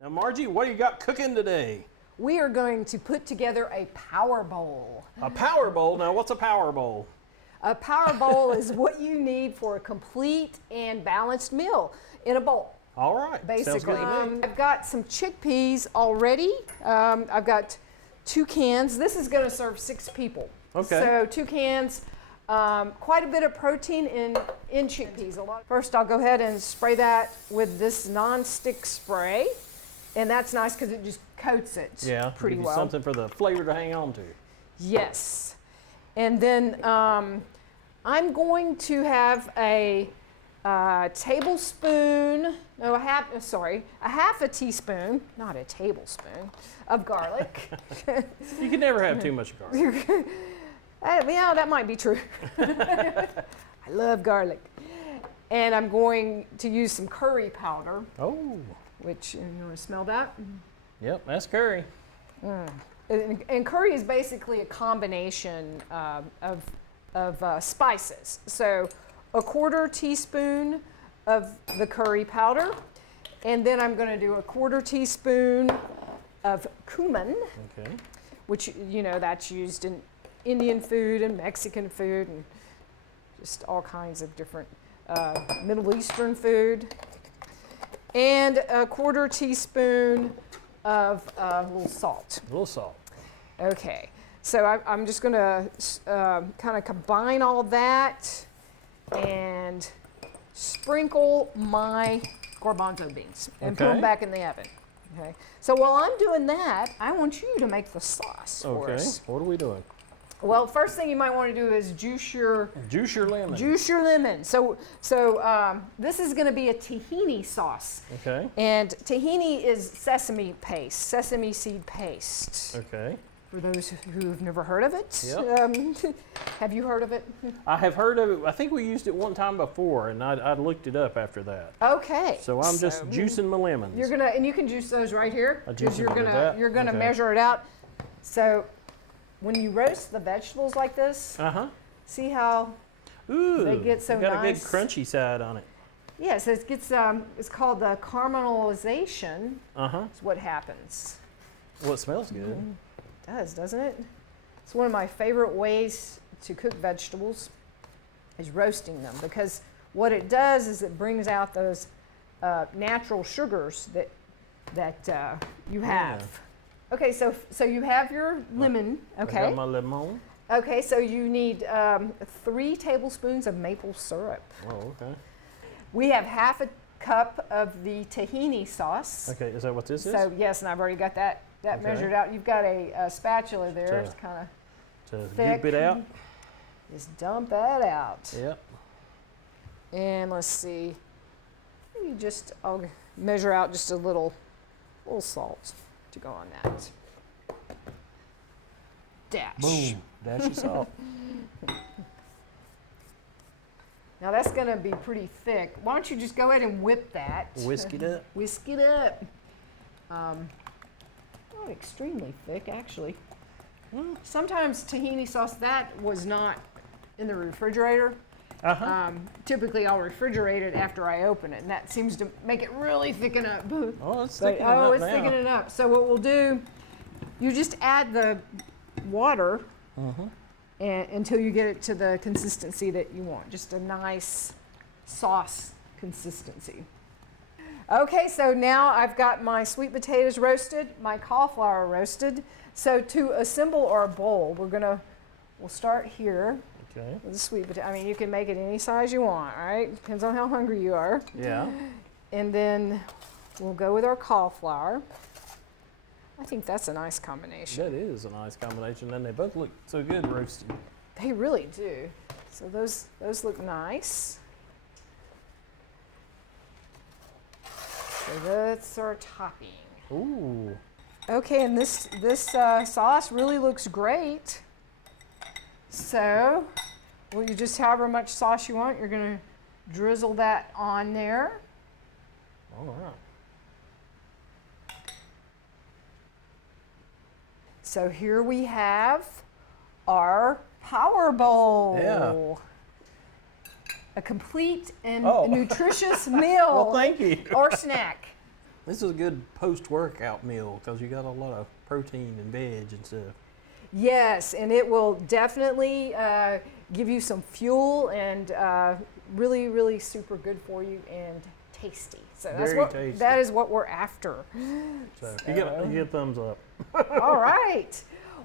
Now, Margie, what do you got cooking today? We are going to put together a power bowl. A power bowl? Now, what's a power bowl? A power bowl is what you need for a complete and balanced meal in a bowl. All right. Basically. Sounds good to me. I've got some chickpeas already. I've got 2 cans. This is going to serve 6 people. Okay. So 2 cans, quite a bit of protein in chickpeas. First, I'll go ahead and spray that with this non-stick spray. And that's nice because it just coats it pretty give you well. Something for the flavor to hang on to. Yes. And then I'm going to have a tablespoon, no, a half a teaspoon, not a tablespoon, of garlic. You can never have too much garlic. Yeah, that might be true. I love garlic. And I'm going to use some curry powder. Oh. Which, you want to smell that? Yep, that's curry. And curry is basically a combination of spices. So a 1/4 teaspoon of the curry powder, and then I'm going to do a 1/4 teaspoon of cumin, which, you know, that's used in Indian food and Mexican food and just all kinds of different Middle Eastern food. And a 1/4 teaspoon of a little salt. A little salt. Okay, so I'm just going to kind of combine all that and sprinkle my garbanzo beans and put them back in the oven. Okay, so while I'm doing that, I want you to make the sauce for us. What are we doing? Well, first thing you might want to do is juice your lemon. Juice your lemon. So this is going to be a tahini sauce. Okay. And tahini is sesame paste, sesame seed paste. Okay. For those who've never heard of it. Yep. Have you heard of it? I have heard of it. I think we used it one time before, and I looked it up after that. Okay. So I'm just juicing my lemons. And you can juice those right here because you're gonna Okay. measure it out. So when you roast the vegetables like this, see how they get so got nice? a good crunchy side on it. Yes, it gets. It's called the caramelization. Is what happens. Well, it smells good. It does, doesn't it? It's one of my favorite ways to cook vegetables is roasting them, because what it does is it brings out those natural sugars that you have. Yeah. Okay, so you have your lemon. Okay. I got my lemon. Okay, so you need 3 tablespoons of maple syrup. Oh, okay. We have half a cup of the tahini sauce. Okay, is that what this is? So yes, and I've already got that measured out. You've got a spatula there. It's kind of to thick. goop it out. Just dump that out. Yep. And let's see. I'll measure out just a little salt to go on that. Dash. Boom. Dash of salt. Now that's going to be pretty thick. Why don't you just go ahead and whip that? Whisk it up. Whisk it up. Not extremely thick, actually. Sometimes tahini sauce, that was not in the refrigerator. Typically, I'll refrigerate it after I open it, and that seems to make it really thicken up. Oh, it's thickening up it's thickening up. So what we'll do, you just add the water until you get it to the consistency that you want, just a nice sauce consistency. Okay, so now I've got my sweet potatoes roasted, my cauliflower roasted. So to assemble our bowl, we'll start here. Okay. With the sweet potato. I mean, you can make it any size you want, all right? Depends on how hungry you are. Yeah. And then we'll go with our cauliflower. I think that's a nice combination. That is a nice combination, and they both look so good roasted. They really do. So those look nice. So that's our topping. Ooh. Okay, and this sauce really looks great. So, you just however much sauce you want, you're going to drizzle that on there. All right. So here we have our power bowl. Yeah. A complete and nutritious meal. Well, thank you. Or snack. This is a good post-workout meal because you got a lot of protein and veg and stuff. Yes, and it will definitely give you some fuel and really, really super good for you and tasty. So Tasty. that is what we're after. So you get a thumbs up. All right.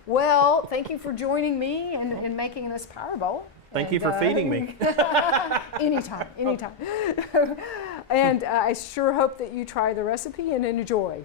Well, thank you for joining me and making this Power Bowl. Thank you for feeding me. Anytime. And I sure hope that you try the recipe and enjoy.